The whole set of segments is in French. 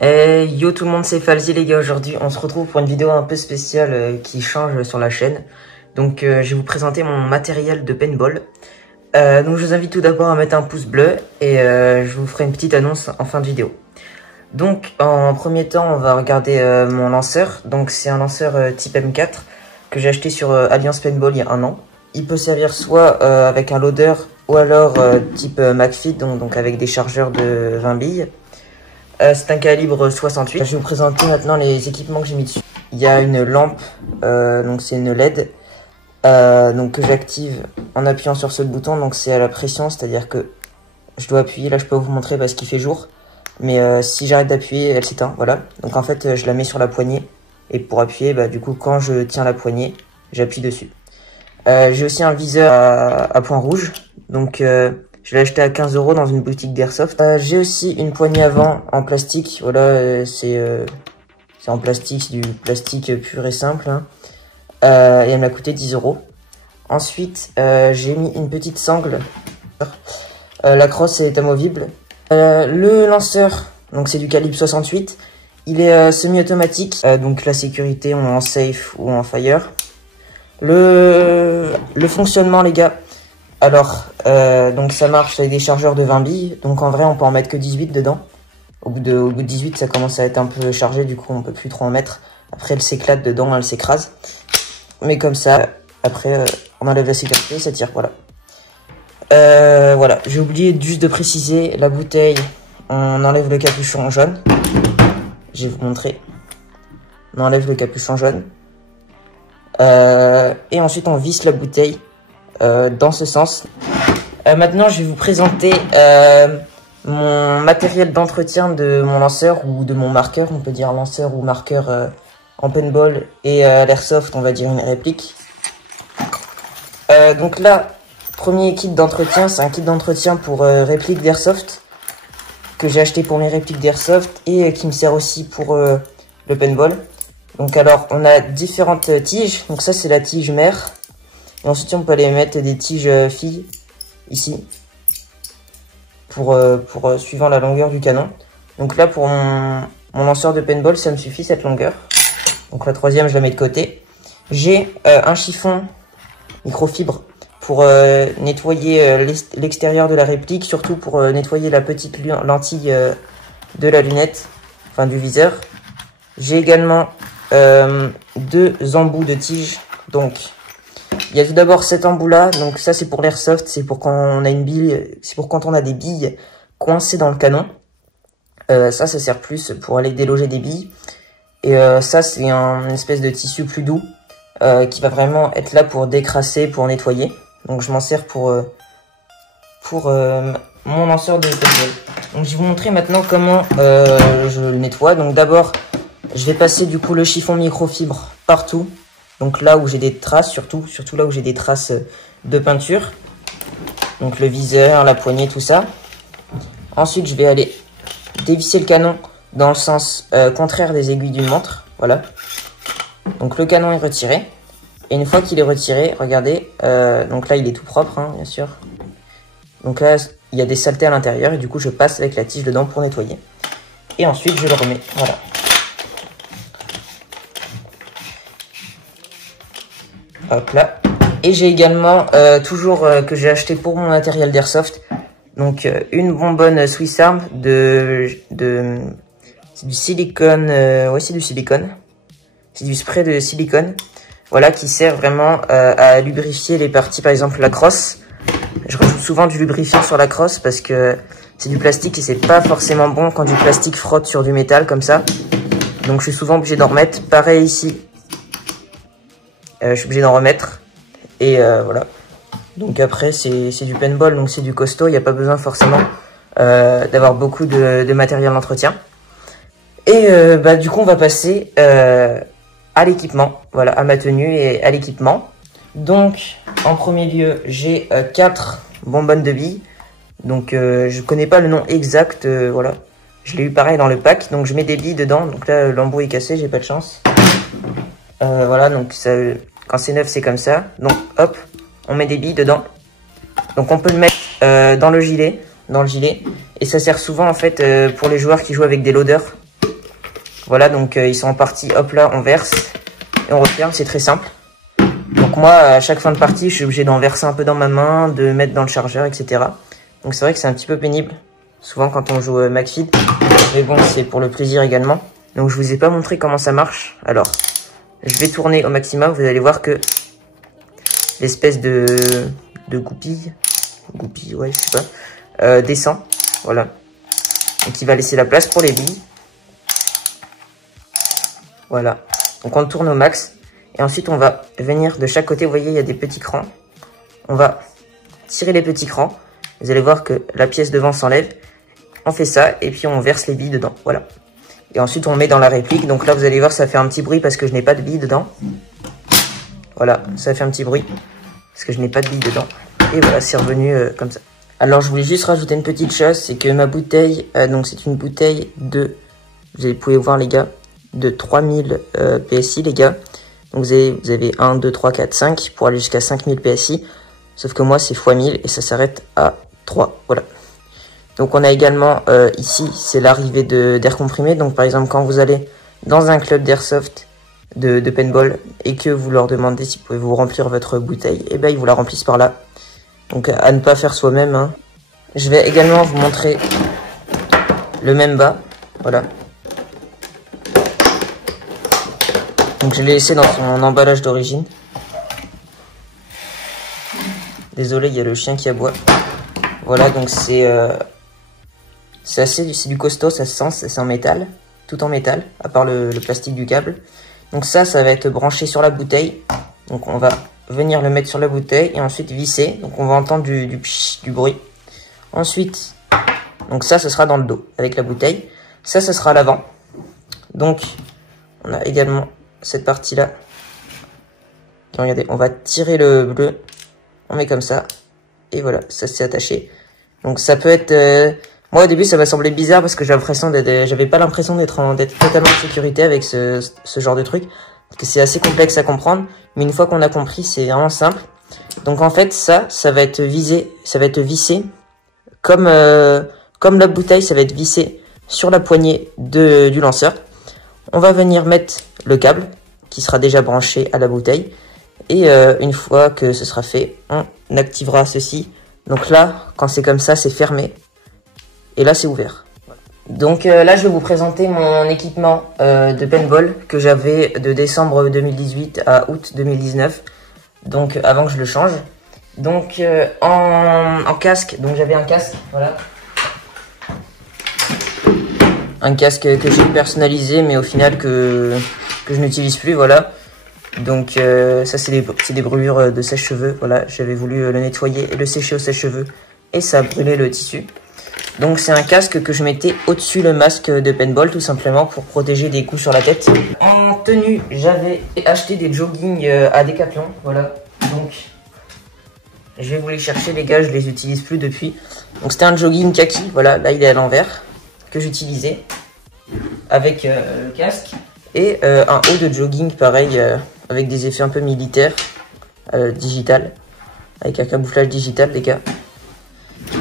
Hey, yo tout le monde, c'est Falzi les gars. Aujourd'hui on se retrouve pour une vidéo un peu spéciale qui change sur la chaîne. Donc je vais vous présenter mon matériel de paintball. Donc je vous invite tout d'abord à mettre un pouce bleu et je vous ferai une petite annonce en fin de vidéo. Donc en premier temps on va regarder mon lanceur. Donc c'est un lanceur type M4 que j'ai acheté sur Alliance Paintball il y a un an. Il peut servir soit avec un loader ou alors type McFit, donc avec des chargeurs de 20 billes. C'est un calibre 68. Je vais vous présenter maintenant les équipements que j'ai mis dessus. Il y a une lampe, donc c'est une LED, donc que j'active en appuyant sur ce bouton. Donc c'est à la pression, c'est-à-dire que je dois appuyer. Là je peux vous montrer parce qu'il fait jour, mais si j'arrête d'appuyer, elle s'éteint. Voilà. Donc en fait je la mets sur la poignée et pour appuyer, du coup quand je tiens la poignée, j'appuie dessus. J'ai aussi un viseur à point rouge, donc je l'ai acheté à 15 € dans une boutique d'Airsoft. J'ai aussi une poignée avant en plastique. Voilà, c'est en plastique, c'est du plastique pur et simple. Hein. Et elle m'a coûté 10 €. Ensuite, j'ai mis une petite sangle. La crosse est amovible. Le lanceur, donc c'est du calibre 68. Il est semi-automatique, donc la sécurité, on est en safe ou en fire. Le fonctionnement, les gars. Alors, donc ça marche avec des chargeurs de 20 billes. Donc en vrai, on peut en mettre que 18 dedans. Au bout de 18, ça commence à être un peu chargé. Du coup, on peut plus trop en mettre. Après, elle s'éclate dedans, elle s'écrase. Mais comme ça, après, on enlève la sécurité, ça tire, voilà. Voilà, j'ai oublié juste de préciser, la bouteille, on enlève le capuchon jaune. Je vais vous montrer. On enlève le capuchon jaune. Et ensuite, on visse la bouteille. Dans ce sens. Maintenant, je vais vous présenter mon matériel d'entretien de mon lanceur ou de mon marqueur. On peut dire lanceur ou marqueur en paintball et à l'airsoft, on va dire une réplique. Donc là, premier kit d'entretien, c'est un kit d'entretien pour réplique d'airsoft que j'ai acheté pour mes répliques d'airsoft et qui me sert aussi pour le paintball. Donc alors, on a différentes tiges. Donc ça, c'est la tige mère. Et ensuite, on peut aller mettre des tiges filles, ici, pour suivant la longueur du canon. Donc là, pour mon lanceur de paintball, ça me suffit, cette longueur. Donc la troisième, je la mets de côté. J'ai un chiffon microfibre pour nettoyer l'extérieur de la réplique, surtout pour nettoyer la petite lentille de la lunette, enfin du viseur. J'ai également 2 embouts de tige, donc... Il y a tout d'abord cet embout là, donc ça c'est pour l'airsoft, c'est pour quand on a une bille, c'est pour quand on a des billes coincées dans le canon. Ça sert plus pour aller déloger des billes. Et ça c'est une espèce de tissu plus doux qui va vraiment être là pour décrasser, pour nettoyer. Donc je m'en sers pour mon lanceur de paintball. Donc je vais vous montrer maintenant comment je le nettoie. Donc d'abord je vais passer du coup le chiffon microfibre partout. Donc là où j'ai des traces, surtout là où j'ai des traces de peinture. Donc le viseur, la poignée, tout ça. Ensuite, je vais aller dévisser le canon dans le sens contraire des aiguilles d'une montre. Voilà. Donc le canon est retiré. Et une fois qu'il est retiré, regardez, donc là il est tout propre, hein, bien sûr. Donc là, il y a des saletés à l'intérieur et du coup je passe avec la tige dedans pour nettoyer. Et ensuite je le remets, voilà. Hop là. Et j'ai également, toujours que j'ai acheté pour mon matériel d'airsoft, donc une bonbonne Swiss Arm c'est du silicone, ouais c'est du silicone, c'est du spray de silicone, voilà, qui sert vraiment à lubrifier les parties, par exemple la crosse. Je rajoute souvent du lubrifiant sur la crosse parce que c'est du plastique et c'est pas forcément bon quand du plastique frotte sur du métal comme ça, donc je suis souvent obligé d'en remettre. Pareil ici. Je suis obligé d'en remettre. Et voilà. Donc après, c'est du paintball, donc c'est du costaud. Il n'y a pas besoin forcément d'avoir beaucoup de matériel d'entretien. Et du coup, on va passer à l'équipement. Voilà, à ma tenue et à l'équipement. Donc, en premier lieu, j'ai 4 bonbonnes de billes. Donc, je connais pas le nom exact. Voilà. Je l'ai eu pareil dans le pack. Donc, je mets des billes dedans. Donc là, l'embout est cassé, j'ai pas de chance. Voilà, donc ça, quand c'est neuf, c'est comme ça. Donc, hop, on met des billes dedans. Donc, on peut le mettre dans le gilet, et ça sert souvent en fait pour les joueurs qui jouent avec des loaders. Voilà, donc ils sont en partie, hop là, on verse et on referme, c'est très simple. Donc moi, à chaque fin de partie, je suis obligé d'en verser un peu dans ma main, de mettre dans le chargeur, etc. Donc c'est vrai que c'est un petit peu pénible, souvent quand on joue McFeed. Mais bon, c'est pour le plaisir également. Donc je vous ai pas montré comment ça marche. Alors, je vais tourner au maximum, vous allez voir que l'espèce de goupille, ouais, je sais pas, descend, voilà. Donc il va laisser la place pour les billes. Voilà, donc on tourne au max. Et ensuite on va venir de chaque côté, vous voyez il y a des petits crans. On va tirer les petits crans. Vous allez voir que la pièce devant s'enlève. On fait ça et puis on verse les billes dedans, voilà. Et ensuite on met dans la réplique. Donc là vous allez voir ça fait un petit bruit parce que je n'ai pas de billes dedans. Voilà, ça fait un petit bruit parce que je n'ai pas de billes dedans. Et voilà, c'est revenu comme ça. Alors je voulais juste rajouter une petite chose, c'est que ma bouteille, donc c'est une bouteille de, vous pouvez voir les gars, de 3000 PSI les gars. Donc vous avez 1, 2, 3, 4, 5 pour aller jusqu'à 5000 PSI. Sauf que moi c'est x 1000 et ça s'arrête à 3, voilà. Donc on a également ici, c'est l'arrivée d'air comprimé. Donc par exemple quand vous allez dans un club d'airsoft de paintball et que vous leur demandez si vous pouvez vous remplir votre bouteille, et ben ils vous la remplissent par là. Donc à ne pas faire soi-même, hein. Je vais également vous montrer le même bas, voilà. Donc je l'ai laissé dans son emballage d'origine. Désolé, il y a le chien qui aboie. Voilà, donc c'est du costaud, ça se sent, c'est en métal, tout en métal, à part le plastique du câble. Donc ça va être branché sur la bouteille. Donc on va venir le mettre sur la bouteille et ensuite visser. Donc on va entendre du bruit. Ensuite, donc ça, ce sera dans le dos avec la bouteille. Ça sera à l'avant. Donc on a également cette partie-là. Regardez, on va tirer le bleu. On met comme ça. Et voilà, ça s'est attaché. Donc ça peut être... moi au début ça m'a semblé bizarre parce que j'avais pas l'impression d'être totalement en sécurité avec ce genre de truc. Parce que c'est assez complexe à comprendre. Mais une fois qu'on a compris, c'est vraiment simple. Donc en fait ça va être vissé comme la bouteille, ça va être vissé sur la poignée du lanceur. On va venir mettre le câble qui sera déjà branché à la bouteille. Et une fois que ce sera fait, on activera ceci. Donc là, quand c'est comme ça, c'est fermé. Et là, c'est ouvert. Donc là, je vais vous présenter mon équipement de paintball que j'avais de décembre 2018 à août 2019. Donc avant que je le change. Donc en casque, donc j'avais un casque, voilà. Un casque que j'ai personnalisé, mais au final que je n'utilise plus, voilà. Donc ça c'est des brûlures de sèche-cheveux, voilà, j'avais voulu le nettoyer et le sécher au sèche-cheveux et ça a brûlé le tissu. Donc c'est un casque que je mettais au-dessus le masque de paintball tout simplement pour protéger des coups sur la tête. En tenue, j'avais acheté des joggings à Decathlon, voilà. Donc je vais vous les chercher les gars, je les utilise plus depuis. Donc c'était un jogging kaki, voilà, là il est à l'envers, que j'utilisais avec le casque. Et un haut de jogging pareil, avec des effets un peu militaires, digital, avec un camouflage digital les gars.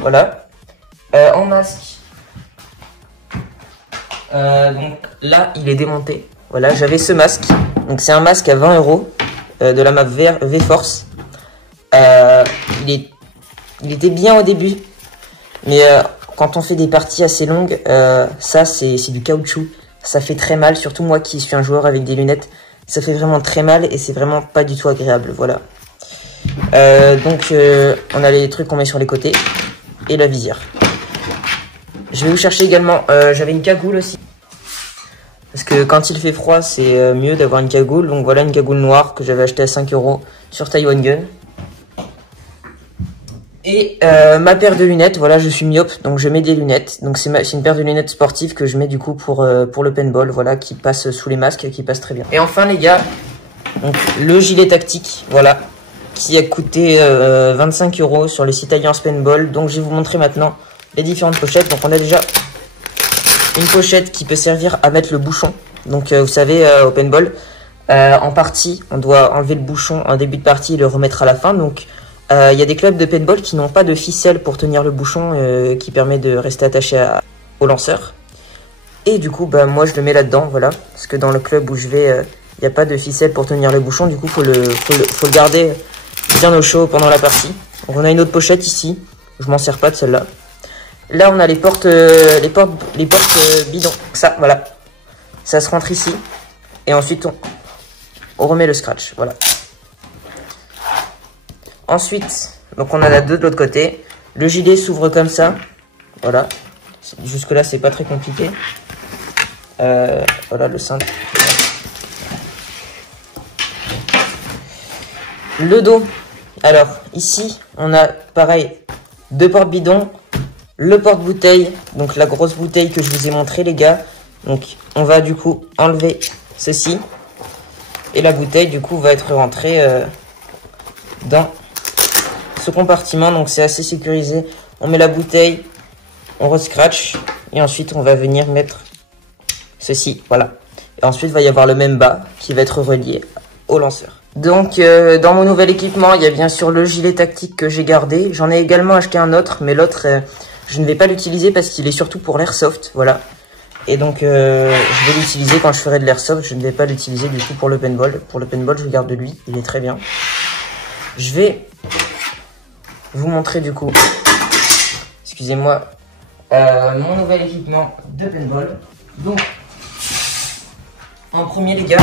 Voilà. En masque, donc là il est démonté. Voilà, j'avais ce masque. Donc c'est un masque à 20 € de la map V-Force. Il était bien au début, mais quand on fait des parties assez longues, ça c'est du caoutchouc. Ça fait très mal, surtout moi qui suis un joueur avec des lunettes. Ça fait vraiment très mal et c'est vraiment pas du tout agréable, voilà. Donc on a les trucs qu'on met sur les côtés et la visière. Je vais vous chercher également, j'avais une cagoule aussi. Parce que quand il fait froid, c'est mieux d'avoir une cagoule. Donc voilà une cagoule noire que j'avais achetée à 5 € sur Taiwan Gun. Et ma paire de lunettes, voilà, je suis myope, donc je mets des lunettes. Donc c'est une paire de lunettes sportives que je mets du coup pour le paintball, voilà, qui passe sous les masques, qui passe très bien. Et enfin les gars, donc le gilet tactique, voilà, qui a coûté 25 € sur le site Alliance Paintball. Donc je vais vous montrer maintenant les différentes pochettes. Donc on a déjà une pochette qui peut servir à mettre le bouchon. Donc vous savez, au paintball, en partie, on doit enlever le bouchon en début de partie et le remettre à la fin. Donc il y a des clubs de paintball qui n'ont pas de ficelle pour tenir le bouchon qui permet de rester attaché au lanceur. Et du coup, bah moi je le mets là-dedans, voilà. Parce que dans le club où je vais, il n'y a pas de ficelle pour tenir le bouchon. Du coup, faut le garder bien au chaud pendant la partie. Donc on a une autre pochette ici. Je m'en sers pas de celle-là. Là, on a les portes bidons. Ça, voilà. Ça se rentre ici. Et ensuite, on remet le scratch. Voilà. Ensuite, donc on a la 2 de l'autre côté. Le gilet s'ouvre comme ça. Voilà. Jusque-là, c'est pas très compliqué. Voilà le cintre. Le dos. Alors, ici, on a pareil 2 portes bidons. Le porte-bouteille, donc la grosse bouteille que je vous ai montré les gars. Donc on va du coup enlever ceci. Et la bouteille du coup va être rentrée dans ce compartiment. Donc c'est assez sécurisé. On met la bouteille, on rescratch. Et ensuite on va venir mettre ceci, voilà. Et ensuite il va y avoir le même bas qui va être relié au lanceur. Donc dans mon nouvel équipement, il y a bien sûr le gilet tactique que j'ai gardé. J'en ai également acheté un autre, mais l'autre... je ne vais pas l'utiliser parce qu'il est surtout pour l'airsoft, voilà. Et donc, je vais l'utiliser quand je ferai de l'airsoft. Je ne vais pas l'utiliser du coup pour le paintball. Pour le paintball, je garde lui, il est très bien. Je vais vous montrer du coup, excusez-moi, mon nouvel équipement de paintball. Donc, en premier les gars,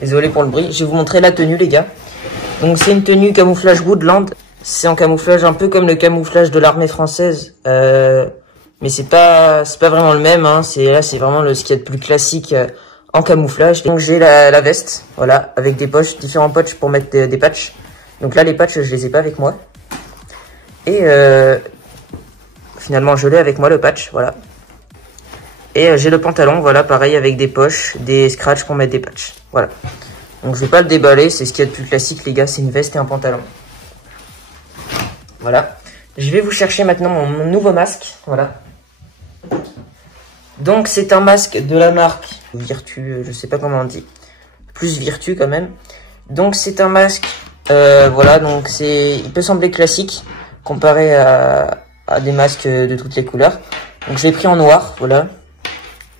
désolé pour le bruit, je vais vous montrer la tenue les gars. Donc c'est une tenue camouflage Woodland. C'est en camouflage un peu comme le camouflage de l'armée française, mais c'est pas vraiment le même. Hein. C'est vraiment ce qu'il y a de plus classique en camouflage. Donc j'ai la veste, voilà, avec des poches, différents poches pour mettre des patchs. Donc là les patchs je les ai pas avec moi. Et finalement je l'ai avec moi le patch, voilà. Et j'ai le pantalon, voilà, pareil avec des poches, des scratchs pour mettre des patchs, voilà. Donc je vais pas le déballer, c'est ce qu'il y a de plus classique les gars, c'est une veste et un pantalon. Voilà. Je vais vous chercher maintenant mon nouveau masque. Voilà. Donc c'est un masque de la marque Virtu, je sais pas comment on dit. Plus Virtu quand même. Donc c'est un masque, voilà, donc il peut sembler classique comparé à des masques de toutes les couleurs. Donc je l'ai pris en noir, voilà.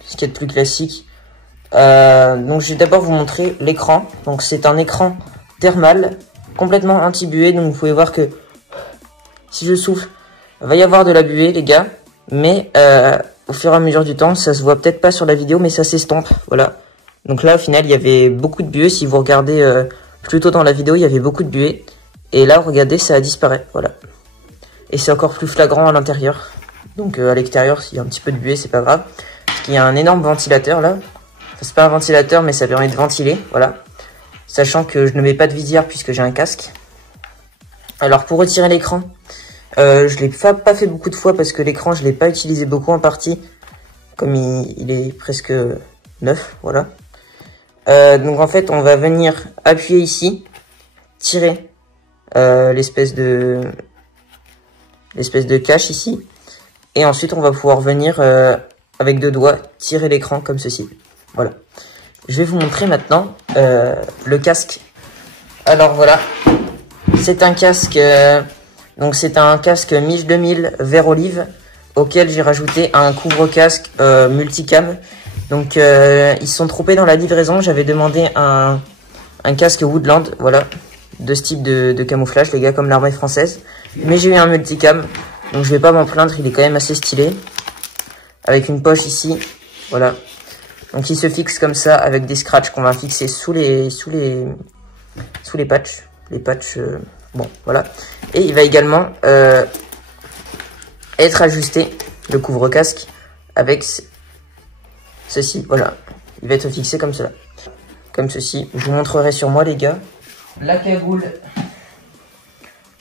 Ce qui est de plus classique. Donc je vais d'abord vous montrer l'écran. Donc c'est un écran thermal, complètement anti-buée. Donc vous pouvez voir que si je souffle, il va y avoir de la buée les gars, mais au fur et à mesure du temps, ça se voit peut-être pas sur la vidéo, mais ça s'estompe, voilà. Donc là au final il y avait beaucoup de buée, si vous regardez plus tôt dans la vidéo il y avait beaucoup de buée, et là regardez ça a disparu, voilà. Et c'est encore plus flagrant à l'intérieur, donc à l'extérieur s'il y a un petit peu de buée c'est pas grave, parce qu'il y a un énorme ventilateur là, enfin, c'est pas un ventilateur mais ça permet de ventiler, voilà. Sachant que je ne mets pas de visière puisque j'ai un casque. Alors pour retirer l'écran, je l'ai pas fait beaucoup de fois parce que l'écran je l'ai pas utilisé beaucoup en partie, comme il est presque neuf, voilà. Donc en fait on va venir appuyer ici, tirer l'espèce de cache ici, et ensuite on va pouvoir venir avec 2 doigts tirer l'écran comme ceci, voilà. Je vais vous montrer maintenant le casque. Alors voilà. C'est un casque, donc c'est un casque Mich 2000 vert olive auquel j'ai rajouté un couvre-casque multicam. Donc ils se sont trompés dans la livraison. J'avais demandé un casque Woodland, voilà, de ce type de camouflage les gars, comme l'armée française. Mais j'ai eu un multicam, donc je vais pas m'en plaindre, il est quand même assez stylé. Avec une poche ici, voilà. Donc il se fixe comme ça avec des scratchs qu'on va fixer sous les patchs. Les patchs, bon, voilà. Et il va également être ajusté, le couvre-casque, avec ceci, voilà. Il va être fixé comme cela. Comme ceci. Je vous montrerai sur moi, les gars. La cagoule.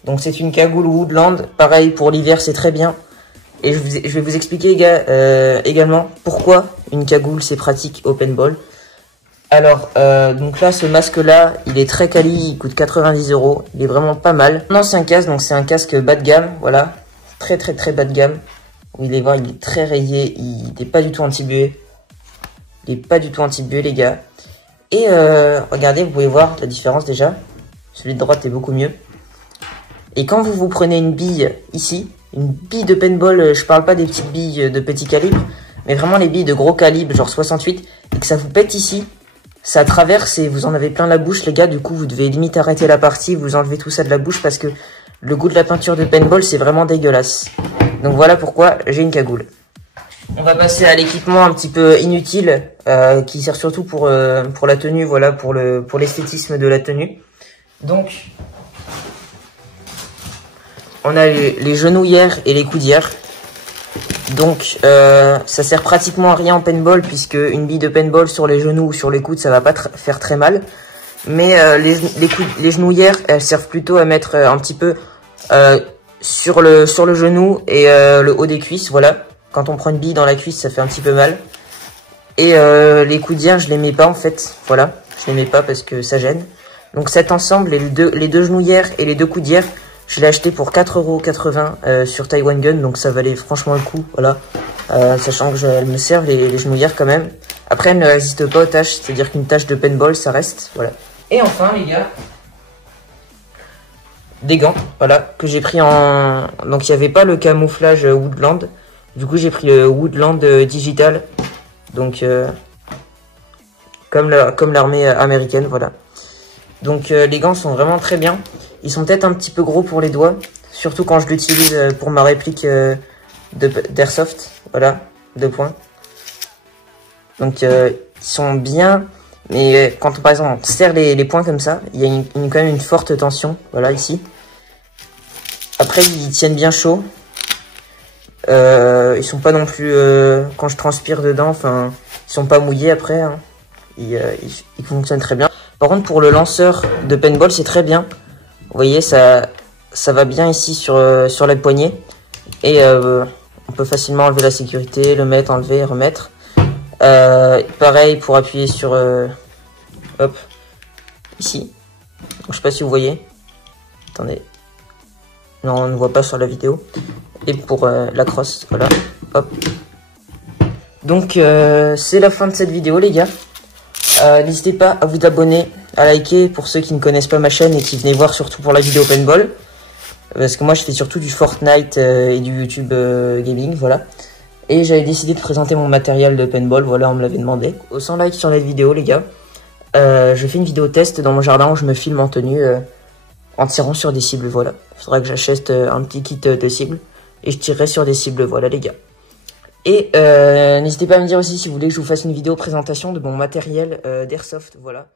Donc, c'est une cagoule Woodland. Pareil, pour l'hiver, c'est très bien. Et je vais vous expliquer, les gars, également, pourquoi une cagoule, c'est pratique au paintball. Alors, donc là, ce masque-là, il est très quali, il coûte 90 €. Il est vraiment pas mal. Un ancien casque, donc c'est un casque bas de gamme, voilà. Très bas de gamme. Il est très rayé, il n'est pas du tout anti-buée. Il est pas du tout anti-buée, les gars. Et regardez, vous pouvez voir la différence déjà. Celui de droite est beaucoup mieux. Et quand vous prenez une bille ici, une bille de paintball, je parle pas des petites billes de petit calibre, mais vraiment les billes de gros calibre, genre 68, et que ça vous pète ici, ça traverse et vous en avez plein la bouche, les gars. Du coup, vous devez limite arrêter la partie, vous enlevez tout ça de la bouche parce que le goût de la peinture de paintball, c'est vraiment dégueulasse. Donc voilà pourquoi j'ai une cagoule. On va passer à l'équipement un petit peu inutile, qui sert surtout pour la tenue, voilà, pour l'esthétisme de la tenue. Donc, on a les genouillères et les coudières. Donc, ça sert pratiquement à rien en paintball, puisque une bille de paintball sur les genoux ou sur les coudes, ça va pas faire très mal. Mais les genouillères, elles servent plutôt à mettre un petit peu sur le genou et le haut des cuisses, voilà. Quand on prend une bille dans la cuisse, ça fait un petit peu mal. Et les coudières, je les mets pas en fait, voilà. Je les mets pas parce que ça gêne. Donc cet ensemble, les deux genouillères et les deux coudières, je l'ai acheté pour 4,80 € sur Taiwan Gun, donc ça valait franchement le coup, voilà. Sachant que elles me servent les genouillères quand même. Après, elles ne résistent pas aux taches, c'est-à-dire qu'une tache de paintball, ça reste, voilà. Et enfin, les gars, des gants, voilà, que j'ai pris en... Donc il n'y avait pas le camouflage Woodland, du coup j'ai pris le Woodland digital, donc comme l'armée américaine, voilà. Donc les gants sont vraiment très bien. Ils sont peut-être un petit peu gros pour les doigts, surtout quand je l'utilise pour ma réplique d'Airsoft, voilà, 2 points. Donc ils sont bien, mais quand par exemple on serre les poings comme ça, il y a quand même une forte tension, voilà, ici. Après ils tiennent bien chaud. Ils sont pas non plus, quand je transpire dedans, enfin, ils sont pas mouillés après, hein. Ils fonctionnent très bien. Par contre, pour le lanceur de paintball, c'est très bien. Vous voyez, ça va bien ici sur la poignée. Et on peut facilement enlever la sécurité, le mettre, enlever, remettre. Pareil pour appuyer sur... hop, ici. Donc, je sais pas si vous voyez. Attendez. Non, on ne voit pas sur la vidéo. Et pour la crosse, voilà. Hop. Donc, c'est la fin de cette vidéo, les gars. N'hésitez pas à vous abonner, à liker pour ceux qui ne connaissent pas ma chaîne et qui venaient voir surtout pour la vidéo paintball. Parce que moi je fais surtout du Fortnite et du YouTube gaming, voilà. Et j'avais décidé de présenter mon matériel de paintball, voilà, on me l'avait demandé. Au 100 likes sur cette vidéo, les gars, je fais une vidéo test dans mon jardin où je me filme en tenue en tirant sur des cibles, voilà. Il faudra que j'achète un petit kit de cibles et je tirerai sur des cibles, voilà les gars. Et n'hésitez pas à me dire aussi si vous voulez que je vous fasse une vidéo présentation de mon matériel d'Airsoft, voilà.